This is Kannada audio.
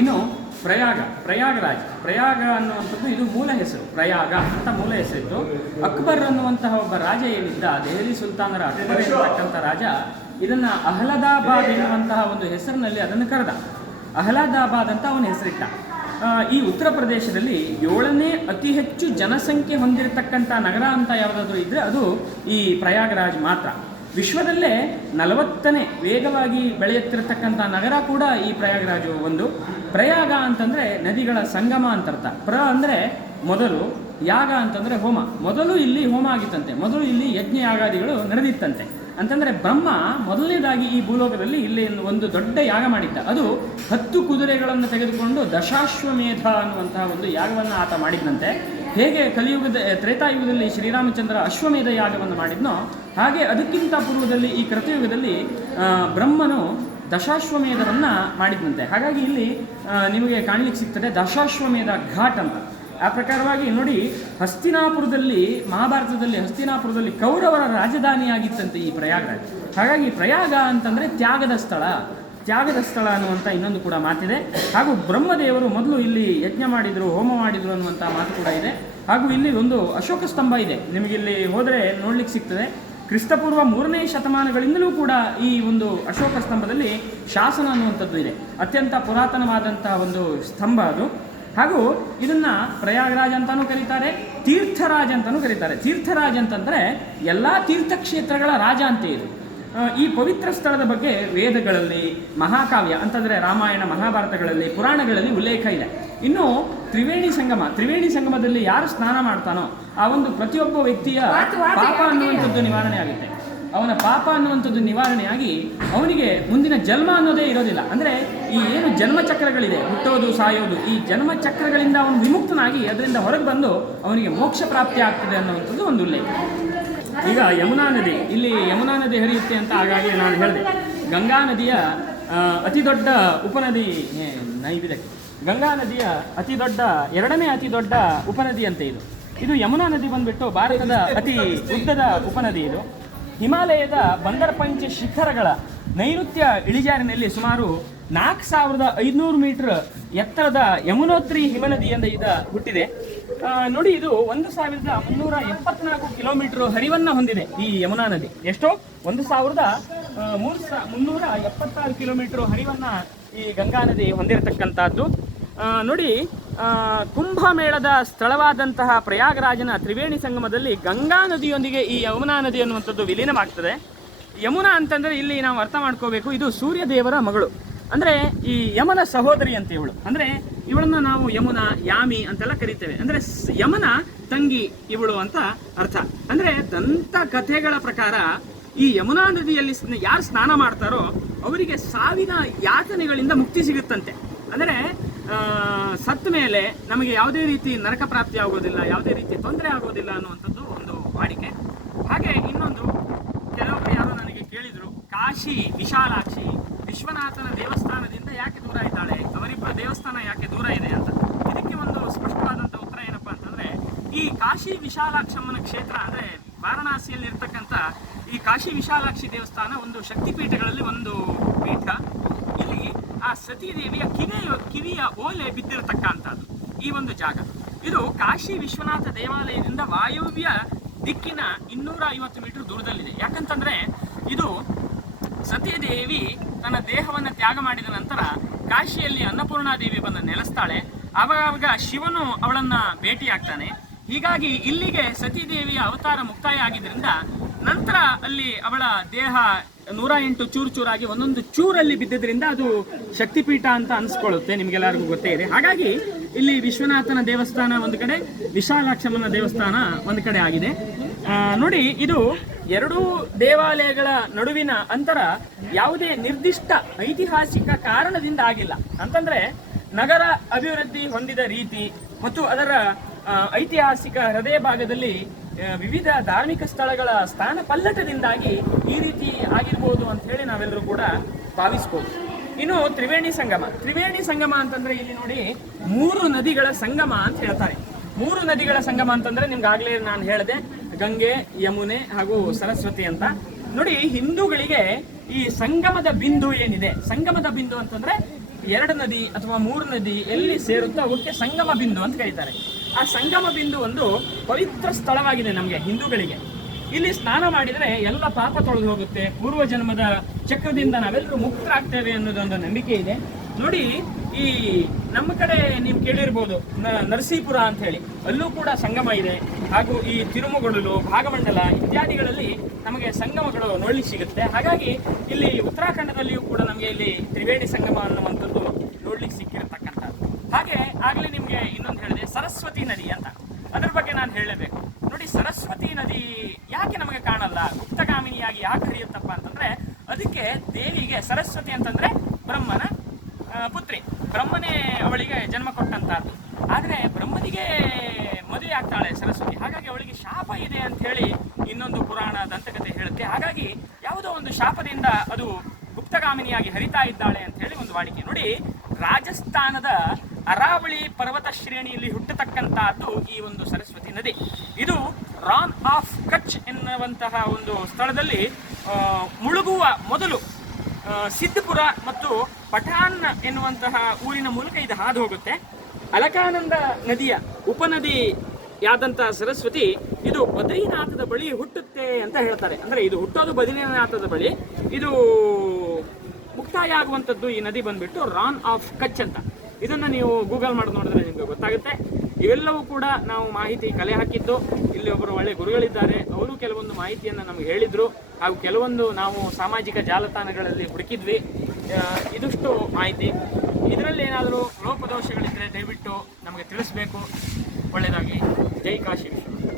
ಇನ್ನು ಪ್ರಯಾಗ, ಪ್ರಯಾಗರಾಜ್, ಪ್ರಯಾಗ ಅನ್ನುವಂಥದ್ದು ಇದು ಮೂಲ ಹೆಸರು, ಪ್ರಯಾಗ ಅಂತ ಮೂಲ ಹೆಸರಿತ್ತು. ಅಕ್ಬರ್ ಅನ್ನುವಂತಹ ಒಬ್ಬ ರಾಜ ಏನಿದ್ದ, ದೆಹಲಿ ಸುಲ್ತಾನರ ಅಕ್ಬರ್ ಇರತಕ್ಕಂಥ ರಾಜ, ಇದನ್ನ ಅಹ್ಲದಾಬಾದ್ ಎನ್ನುವಂತಹ ಒಂದು ಹೆಸರಿನಲ್ಲಿ ಅದನ್ನು ಕರೆದ. ಅಹ್ಲಾದಾಬಾದ್ ಅಂತ ಅವನ ಹೆಸರಿಟ್ಟ. ಈ ಉತ್ತರ ಪ್ರದೇಶದಲ್ಲಿ ಏಳನೇ ಅತಿ ಹೆಚ್ಚು ಜನಸಂಖ್ಯೆ ಹೊಂದಿರತಕ್ಕಂಥ ನಗರ ಅಂತ ಯಾವುದಾದ್ರೂ ಇದ್ರೆ ಅದು ಈ ಪ್ರಯಾಗರಾಜ್ ಮಾತ್ರ. ವಿಶ್ವದಲ್ಲೇ ನಲವತ್ತನೇ ವೇಗವಾಗಿ ಬೆಳೆಯುತ್ತಿರತಕ್ಕಂಥ ನಗರ ಕೂಡ ಈ ಪ್ರಯಾಗರಾಜು ಒಂದು. ಪ್ರಯಾಗ ಅಂತಂದರೆ ನದಿಗಳ ಸಂಗಮ ಅಂತರ್ಥ. ಪ್ರ ಅಂದರೆ ಮೊದಲು, ಯಾಗ ಅಂತಂದರೆ ಹೋಮ. ಮೊದಲು ಇಲ್ಲಿ ಹೋಮ ಆಗಿತ್ತಂತೆ. ಮೊದಲು ಇಲ್ಲಿ ಯಜ್ಞ ಯಾಗಾದಿಗಳು ನಡೆದಿತ್ತಂತೆ. ಅಂತಂದರೆ ಬ್ರಹ್ಮ ಮೊದಲನೇದಾಗಿ ಈ ಭೂಲೋಕದಲ್ಲಿ ಇಲ್ಲಿ ಒಂದು ದೊಡ್ಡ ಯಾಗ ಮಾಡಿದ್ದ. ಅದು ಹತ್ತು ಕುದುರೆಗಳನ್ನು ತೆಗೆದುಕೊಂಡು ದಶಾಶ್ವಮೇಧ ಅನ್ನುವಂತಹ ಒಂದು ಯಾಗವನ್ನು ಆತ ಮಾಡಿದ್ದಂತೆ ಹೇಗೆ ಕಲಿಯುಗದ ತ್ರೇತಾಯುಗದಲ್ಲಿ ಶ್ರೀರಾಮಚಂದ್ರ ಅಶ್ವಮೇಧ ಯಾಗವನ್ನು ಮಾಡಿದ್ನೋ, ಹಾಗೆ ಅದಕ್ಕಿಂತ ಪೂರ್ವದಲ್ಲಿ ಈ ಕೃತಯುಗದಲ್ಲಿ ಬ್ರಹ್ಮನು ದಶಾಶ್ವಮೇಧವನ್ನು ಮಾಡಿದಂತೆ ಹಾಗಾಗಿ ಇಲ್ಲಿ ನಿಮಗೆ ಕಾಣಲಿಕ್ಕೆ ಸಿಗ್ತದೆ ದಶಾಶ್ವಮೇಧ ಘಾಟ್ ಅಂತ. ಆ ಪ್ರಕಾರವಾಗಿ ನೋಡಿ, ಹಸ್ತಿನಾಪುರದಲ್ಲಿ, ಮಹಾಭಾರತದಲ್ಲಿ ಹಸ್ತಿನಾಪುರದಲ್ಲಿ ಕೌರವರ ರಾಜಧಾನಿಯಾಗಿತ್ತಂತೆ ಈ ಪ್ರಯಾಗರಾಜ್ ಹಾಗಾಗಿ ಪ್ರಯಾಗ ಅಂತಂದರೆ ತ್ಯಾಗದ ಸ್ಥಳ. ತ್ಯಾಗದ ಸ್ಥಳ ಅನ್ನುವಂಥ ಇನ್ನೊಂದು ಕೂಡ ಮಾತಿದೆ. ಹಾಗೂ ಬ್ರಹ್ಮದೇವರು ಮೊದಲು ಇಲ್ಲಿ ಯಜ್ಞ ಮಾಡಿದರು, ಹೋಮ ಮಾಡಿದರು ಅನ್ನುವಂಥ ಮಾತು ಕೂಡ ಇದೆ. ಹಾಗೂ ಇಲ್ಲಿ ಒಂದು ಅಶೋಕ ಸ್ತಂಭ ಇದೆ. ನಿಮಗೆ ಇಲ್ಲಿ ಹೋದರೆ ನೋಡ್ಲಿಕ್ಕೆ ಸಿಗ್ತದೆ. ಕ್ರಿಸ್ತಪೂರ್ವ ಮೂರನೇ ಶತಮಾನಗಳಿಂದಲೂ ಕೂಡ ಈ ಒಂದು ಅಶೋಕ ಸ್ತಂಭದಲ್ಲಿ ಶಾಸನ ಅನ್ನುವಂಥದ್ದು ಇದೆ. ಅತ್ಯಂತ ಪುರಾತನವಾದಂತಹ ಒಂದು ಸ್ತಂಭ ಅದು. ಹಾಗೂ ಇದನ್ನ ಪ್ರಯಾಗರಾಜ್ ಅಂತಾನೂ ಕರೀತಾರೆ, ತೀರ್ಥರಾಜ್ ಅಂತಾನೂ ಕರೀತಾರೆ. ತೀರ್ಥರಾಜ್ ಅಂತಂದ್ರೆ ಎಲ್ಲಾ ತೀರ್ಥಕ್ಷೇತ್ರಗಳ ರಾಜ ಅಂತ ಇದು. ಈ ಪವಿತ್ರ ಸ್ಥಳದ ಬಗ್ಗೆ ವೇದಗಳಲ್ಲಿ ಮಹಾಕಾವ್ಯ ಅಂತಂದ್ರೆ ರಾಮಾಯಣ ಮಹಾಭಾರತಗಳಲ್ಲಿ ಪುರಾಣಗಳಲ್ಲಿ ಉಲ್ಲೇಖ ಇದೆ. ಇನ್ನು ತ್ರಿವೇಣಿ ಸಂಗಮ ತ್ರಿವೇಣಿ ಸಂಗಮದಲ್ಲಿ ಯಾರು ಸ್ನಾನ ಮಾಡ್ತಾನೋ ಆ ಒಂದು ಪ್ರತಿಯೊಬ್ಬ ವ್ಯಕ್ತಿಯ ಪಾಪ ಅನ್ನುವಂಥದ್ದು ನಿವಾರಣೆ ಆಗುತ್ತೆ. ಅವನ ಪಾಪ ಅನ್ನುವಂಥದ್ದು ನಿವಾರಣೆಯಾಗಿ ಅವನಿಗೆ ಮುಂದಿನ ಜನ್ಮ ಅನ್ನೋದೇ ಇರೋದಿಲ್ಲ. ಅಂದರೆ ಈ ಏನು ಜನ್ಮ ಚಕ್ರಗಳಿದೆ ಹುಟ್ಟೋದು ಸಾಯೋದು ಈ ಜನ್ಮ ಚಕ್ರಗಳಿಂದ ಅವನು ವಿಮುಕ್ತನಾಗಿ ಅದರಿಂದ ಹೊರಗೆ ಬಂದು ಅವನಿಗೆ ಮೋಕ್ಷ ಪ್ರಾಪ್ತಿ ಆಗ್ತದೆ ಅನ್ನುವಂಥದ್ದು ಒಂದು ಉಲ್ಲೇಖ. ಈಗ ಯಮುನಾ ನದಿ, ಇಲ್ಲಿ ಯಮುನಾ ನದಿ ಹರಿಯುತ್ತೆ ಅಂತ ಹಾಗಾಗಿ ನಾನು ಹೇಳಿದೆ. ಗಂಗಾ ನದಿಯ ಅತಿ ದೊಡ್ಡ ಉಪನದಿ ನೈವಿದಕ್ಕೆ ಗಂಗಾ ನದಿಯ ಅತಿ ದೊಡ್ಡ, ಎರಡನೇ ಅತಿ ದೊಡ್ಡ ಉಪನದಿ ಅಂತ ಇದು. ಇದು ಯಮುನಾ ನದಿ ಬಂದ್ಬಿಟ್ಟು ಭಾರತದ ಅತಿ ಉದ್ದದ ಉಪನದಿ ಇದು. ಹಿಮಾಲಯದ ಬಂದರಪಂಚ ಶಿಖರಗಳ ನೈಋತ್ಯ ಇಳಿಜಾರಿನಲ್ಲಿ ಸುಮಾರು ನಾಲ್ಕು ಸಾವಿರದ ಐದುನೂರು ಮೀಟರ್ ಎತ್ತರದ ಯಮುನೋತ್ರಿ ಹಿಮನದಿಯಿಂದ ಇದು ಹುಟ್ಟಿದೆ. ನೋಡಿ, ಇದು ಒಂದು ಸಾವಿರದ ಮುನ್ನೂರ ಎಪ್ಪತ್ನಾಲ್ಕು ಕಿಲೋಮೀಟರ್ ಹರಿವನ್ನ ಹೊಂದಿದೆ ಈ ಯಮುನಾ ನದಿ. ಎಷ್ಟೋ? ಒಂದು ಸಾವಿರದ ಮೂರು ಮುನ್ನೂರ ಎಪ್ಪತ್ತಾರು ಕಿಲೋಮೀಟರ್ ಹರಿವನ್ನ ಈ ಗಂಗಾ ನದಿ ಹೊಂದಿರತಕ್ಕಂಥದ್ದು. ನೋಡಿ ಕುಂಭಮೇಳದ ಸ್ಥಳವಾದಂತಹ ಪ್ರಯಾಗರಾಜನ ತ್ರಿವೇಣಿ ಸಂಗಮದಲ್ಲಿ ಗಂಗಾ ನದಿಯೊಂದಿಗೆ ಈ ಯಮುನಾ ನದಿ ಅನ್ನುವಂಥದ್ದು ವಿಲೀನವಾಗ್ತದೆ. ಯಮುನಾ ಅಂತಂದ್ರೆ ಇಲ್ಲಿ ನಾವು ಅರ್ಥ ಮಾಡ್ಕೋಬೇಕು, ಇದು ಸೂರ್ಯದೇವರ ಮಗಳು. ಅಂದ್ರೆ ಈ ಯಮನ ಸಹೋದರಿ ಅಂತ ಇವಳು. ಅಂದ್ರೆ ಇವಳನ್ನ ನಾವು ಯಮುನ, ಯಾಮಿ ಅಂತೆಲ್ಲ ಕರಿತೇವೆ. ಅಂದ್ರೆ ಯಮನ ತಂಗಿ ಇವಳು ಅಂತ ಅರ್ಥ. ಅಂದ್ರೆ ದಂತ ಕಥೆಗಳ ಪ್ರಕಾರ ಈ ಯಮುನಾ ನದಿಯಲ್ಲಿ ಯಾರು ಸ್ನಾನ ಮಾಡ್ತಾರೋ ಅವರಿಗೆ ಸಾವಿನ ಯಾತನೆಗಳಿಂದ ಮುಕ್ತಿ ಸಿಗುತ್ತಂತೆ. ಅಂದ್ರೆ ಸತ್ತ ಮೇಲೆ ನಮಗೆ ಯಾವುದೇ ರೀತಿ ನರಕ ಪ್ರಾಪ್ತಿ ಆಗೋದಿಲ್ಲ, ಯಾವುದೇ ರೀತಿ ತೊಂದರೆ ಆಗೋದಿಲ್ಲ ಅನ್ನುವಂಥದ್ದು ಒಂದು ವಾಡಿಕೆ. ಹಾಗೆ ಇನ್ನೊಂದು, ಕೆಲವರು ಯಾರೋ ನನಗೆ ಕೇಳಿದರು, ಕಾಶಿ ವಿಶಾಲಾಕ್ಷಿ ವಿಶ್ವನಾಥನ ದೇವಸ್ಥಾನದಿಂದ ಯಾಕೆ ದೂರ ಇದ್ದಾಳೆ? ಅವರಿಬ್ಬರ ದೇವಸ್ಥಾನ ಯಾಕೆ ದೂರ ಇದೆ ಅಂತ. ಇದಕ್ಕೆ ಒಂದು ಸ್ಪಷ್ಟವಾದಂಥ ಉತ್ತರ ಏನಪ್ಪಾ ಅಂತಂದ್ರೆ, ಈ ಕಾಶಿ ವಿಶಾಲಾಕ್ಷಮ್ಮನ ಕ್ಷೇತ್ರ ಅಂದ್ರೆ ವಾರಣಾಸಿಯಲ್ಲಿ ಇರ್ತಕ್ಕಂಥ ಈ ಕಾಶಿ ವಿಶಾಲಾಕ್ಷಿ ದೇವಸ್ಥಾನ ಒಂದು ಶಕ್ತಿಪೀಠಗಳಲ್ಲಿ ಒಂದು ಪೀಠ. ಇಲ್ಲಿ ಆ ಸತೀದೇವಿಯ ಕಿವಿಯ ಕಿವಿಯ ಓಲೆ ಬಿದ್ದಿರತಕ್ಕಂಥದ್ದು ಈ ಒಂದು ಜಾಗ. ಇದು ಕಾಶಿ ವಿಶ್ವನಾಥ ದೇವಾಲಯದಿಂದ ವಾಯುವ್ಯ ದಿಕ್ಕಿನ ಇನ್ನೂರ ಐವತ್ತು ಮೀಟರ್ ದೂರದಲ್ಲಿದೆ. ಯಾಕಂತಂದ್ರೆ ಇದು ಸತೀದೇವಿ ತನ್ನ ದೇಹವನ್ನು ತ್ಯಾಗ ಮಾಡಿದ ನಂತರ ಕಾಶಿಯಲ್ಲಿ ಅನ್ನಪೂರ್ಣಾದೇವಿ ಬಂದು ನೆಲೆಸ್ತಾಳೆ. ಆವಾಗ ಶಿವನು ಅವಳನ್ನ ಭೇಟಿಯಾಗ್ತಾನೆ. ಹೀಗಾಗಿ ಇಲ್ಲಿಗೆ ಸತೀದೇವಿಯ ಅವತಾರ ಮುಕ್ತಾಯ ಆಗಿದ್ರಿಂದ ನಂತರ ಅಲ್ಲಿ ಅವಳ ದೇಹ ನೂರ ಎಂಟು ಚೂರು ಚೂರಾಗಿ ಒಂದೊಂದು ಚೂರಲ್ಲಿ ಬಿದ್ದಿದ್ರಿಂದ ಅದು ಶಕ್ತಿಪೀಠ ಅಂತ ಅನ್ಸ್ಕೊಳ್ಳುತ್ತೆ, ನಿಮಗೆಲ್ಲರಿಗೂ ಗೊತ್ತೇ ಇದೆ. ಹಾಗಾಗಿ ಇಲ್ಲಿ ವಿಶ್ವನಾಥನ ದೇವಸ್ಥಾನ ಒಂದು ಕಡೆ, ವಿಶಾಲಾಕ್ಷಮ್ಮನ ದೇವಸ್ಥಾನ ಒಂದು ಕಡೆ ಆಗಿದೆ. ನೋಡಿ, ಇದು ಎರಡೂ ದೇವಾಲಯಗಳ ನಡುವಿನ ಅಂತರ ಯಾವುದೇ ನಿರ್ದಿಷ್ಟ ಐತಿಹಾಸಿಕ ಕಾರಣದಿಂದ ಆಗಿಲ್ಲ. ಅಂತಂದ್ರೆ ನಗರ ಅಭಿವೃದ್ಧಿ ಹೊಂದಿದ ರೀತಿ ಮತ್ತು ಅದರ ಐತಿಹಾಸಿಕ ಹೃದಯ ಭಾಗದಲ್ಲಿ ವಿವಿಧ ಧಾರ್ಮಿಕ ಸ್ಥಳಗಳ ಸ್ಥಾನ ಪಲ್ಲಟದಿಂದಾಗಿ ಈ ರೀತಿ ಆಗಿರ್ಬೋದು ಅಂತ ಹೇಳಿ ನಾವೆಲ್ಲರೂ ಕೂಡ ಭಾವಿಸ್ಬೋದು. ಇನ್ನು ತ್ರಿವೇಣಿ ಸಂಗಮ. ತ್ರಿವೇಣಿ ಸಂಗಮ ಅಂತಂದ್ರೆ ಇಲ್ಲಿ ನೋಡಿ ಮೂರು ನದಿಗಳ ಸಂಗಮ ಅಂತ ಹೇಳ್ತಾರೆ. ಮೂರು ನದಿಗಳ ಸಂಗಮ ಅಂತಂದ್ರೆ ನಿಮ್ಗೆ ಆಗ್ಲೇ ನಾನು ಹೇಳಿದೆ, ಗಂಗೆ, ಯಮುನೆ ಹಾಗೂ ಸರಸ್ವತಿ ಅಂತ. ನೋಡಿ ಹಿಂದೂಗಳಿಗೆ ಈ ಸಂಗಮದ ಬಿಂದು ಏನಿದೆ? ಸಂಗಮದ ಬಿಂದು ಅಂತಂದ್ರೆ ಎರಡು ನದಿ ಅಥವಾ ಮೂರು ನದಿ ಎಲ್ಲಿ ಸೇರುತ್ತೋ ಅವಕ್ಕೆ ಸಂಗಮ ಬಿಂದು ಅಂತ ಕರೀತಾರೆ. ಆ ಸಂಗಮ ಬಿಂದು ಒಂದು ಪವಿತ್ರ ಸ್ಥಳವಾಗಿದೆ ನಮಗೆ, ಹಿಂದೂಗಳಿಗೆ. ಇಲ್ಲಿ ಸ್ನಾನ ಮಾಡಿದರೆ ಎಲ್ಲ ಪಾಪ ತೊಳೆದು ಹೋಗುತ್ತೆ. ಪೂರ್ವ ಜನ್ಮದ ಚಕ್ರದಿಂದ ನಾವೆಲ್ಲರೂ ಮುಕ್ತರಾಗ್ತೇವೆ ಅನ್ನೋದೊಂದು ನಂಬಿಕೆ ಇದೆ. ನೋಡಿ, ಈ ನಮ್ಮ ಕಡೆ ನೀವು ಕೇಳಿರ್ಬೋದು ನರಸೀಪುರ ಅಂತ ಹೇಳಿ. ಅಲ್ಲೂ ಕೂಡ ಸಂಗಮ ಇದೆ. ಹಾಗೂ ಈ ತಿರುಮುಗಡಲು ಭಾಗಮಂಡಲ ಇತ್ಯಾದಿಗಳಲ್ಲಿ ನಮಗೆ ಸಂಗಮಗಳು ನೋಡ್ಲಿಕ್ಕೆ ಸಿಗುತ್ತೆ. ಹಾಗಾಗಿ ಇಲ್ಲಿ ಉತ್ತರಾಖಂಡದಲ್ಲಿಯೂ ಕೂಡ ನಮಗೆ ಇಲ್ಲಿ ತ್ರಿವೇಣಿ ಸಂಗಮ ಅನ್ನುವಂಥದ್ದು ನೋಡ್ಲಿಕ್ಕೆ ಸಿಕ್ಕಿರತಕ್ಕಂಥದ್ದು. ಹಾಗೆ ಆಗಲೇ ನಿಮಗೆ ಇನ್ನೊಂದು ಹೇಳಿದೆ, ಸರಸ್ವತಿ ನದಿ ಅಂತ. ಅದ್ರ ಬಗ್ಗೆ ನಾನು ಹೇಳಲೇಬೇಕು ನೋಡಿ, ಸರಸ್ವತಿ ನದಿ ಯಾಕೆ ನಮಗೆ ಕಾಣಲ್ಲ? ಗುಪ್ತಗಾಮಿನಿಯಾಗಿ ಯಾಕೆ ಹರಿಯುತ್ತಪ್ಪ ಅಂತಂದ್ರೆ, ಅದಕ್ಕೆ ದೇವಿಗೆ ಸರಸ್ವತಿ ಅಂತಂದ್ರೆ ಬ್ರಹ್ಮನ ಪುತ್ರಿ. ಬ್ರಹ್ಮನೇ ಅವಳಿಗೆ ಜನ್ಮ ಕೊಟ್ಟಂತಹದ್ದು ಆದರೆ ಬ್ರಹ್ಮನಿಗೆ ಮದುವೆ ಆಗ್ತಾಳೆ ಸರಸ್ವತಿ. ಹಾಗಾಗಿ ಅವಳಿಗೆ ಶಾಪ ಇದೆ ಅಂತ ಹೇಳಿ ಇನ್ನೊಂದು ಪುರಾಣ ದಂತಕತೆ ಹೇಳುತ್ತೆ. ಹಾಗಾಗಿ ಯಾವುದೋ ಒಂದು ಶಾಪದಿಂದ ಅದು ಗುಪ್ತಗಾಮಿನಿಯಾಗಿ ಹರಿತಾ ಇದ್ದಾಳೆ ಅಂತ ಹೇಳಿ ಒಂದು ವಾಡಿಕೆ. ನೋಡಿ, ರಾಜಸ್ಥಾನದ ಅರಾವಳಿ ಪರ್ವತ ಶ್ರೇಣಿಯಲ್ಲಿ ಹುಟ್ಟತಕ್ಕಂತಹದ್ದು ಈ ಒಂದು ಸರಸ್ವತಿ ನದಿ. ಇದು ರಾನ್ ಆಫ್ ಕಚ್ ಎನ್ನುವಂತಹ ಒಂದು ಸ್ಥಳದಲ್ಲಿ ಮುಳುಗುವ ಮೊದಲು ಸಿದ್ದಪುರ ಮತ್ತು ಪಠಾನ್ ಎನ್ನುವಂತಹ ಊರಿನ ಮೂಲಕ ಇದು ಹಾದು ಹೋಗುತ್ತೆ. ಅಲಕಾನಂದ ನದಿಯ ಉಪನದಿ ಯಾದಂತಹ ಸರಸ್ವತಿ, ಇದು ಬದ್ರಿನಾಥದ ಬಳಿ ಹುಟ್ಟುತ್ತೆ ಅಂತ ಹೇಳ್ತಾರೆ. ಅಂದ್ರೆ ಇದು ಹುಟ್ಟೋದು ಬದ್ರಿನಾಥದ ಬಳಿ. ಇದು ಮುಕ್ತಾಯ ಆಗುವಂಥದ್ದು ಈ ನದಿ ಬಂದ್ಬಿಟ್ಟು ರಾನ್ ಆಫ್ ಕಚ್ ಅಂತ. ಇದನ್ನ ನೀವು ಗೂಗಲ್ ಮಾಡಿ ನೋಡಿದ್ರೆ ನಿಮಗೆ ಗೊತ್ತಾಗುತ್ತೆ. ಇವೆಲ್ಲವೂ ಕೂಡ ನಾವು ಮಾಹಿತಿ ಕಲೆ ಹಾಕಿದ್ದು, ಇಲ್ಲಿ ಒಬ್ಬರು ಒಳ್ಳೆ ಗುರುಗಳಿದ್ದಾರೆ, ಅವರು ಕೆಲವೊಂದು ಮಾಹಿತಿಯನ್ನು ನಮಗೆ ಹೇಳಿದ್ರು, ಹಾಗೂ ಕೆಲವೊಂದು ನಾವು ಸಾಮಾಜಿಕ ಜಾಲತಾಣಗಳಲ್ಲಿ ಹುಡುಕಿದ್ವಿ. ಇದಷ್ಟು ಮಾಹಿತಿ. ಇದರಲ್ಲಿ ಏನಾದರೂ ಲೋಪದೋಷಗಳಿದ್ದರೆ ದಯವಿಟ್ಟು ನಮಗೆ ತಿಳಿಸ್ಬೇಕು. ಒಳ್ಳೆಯದಾಗಿ ಜೈ ಕಾಶಿ ವಿಶ್ವ.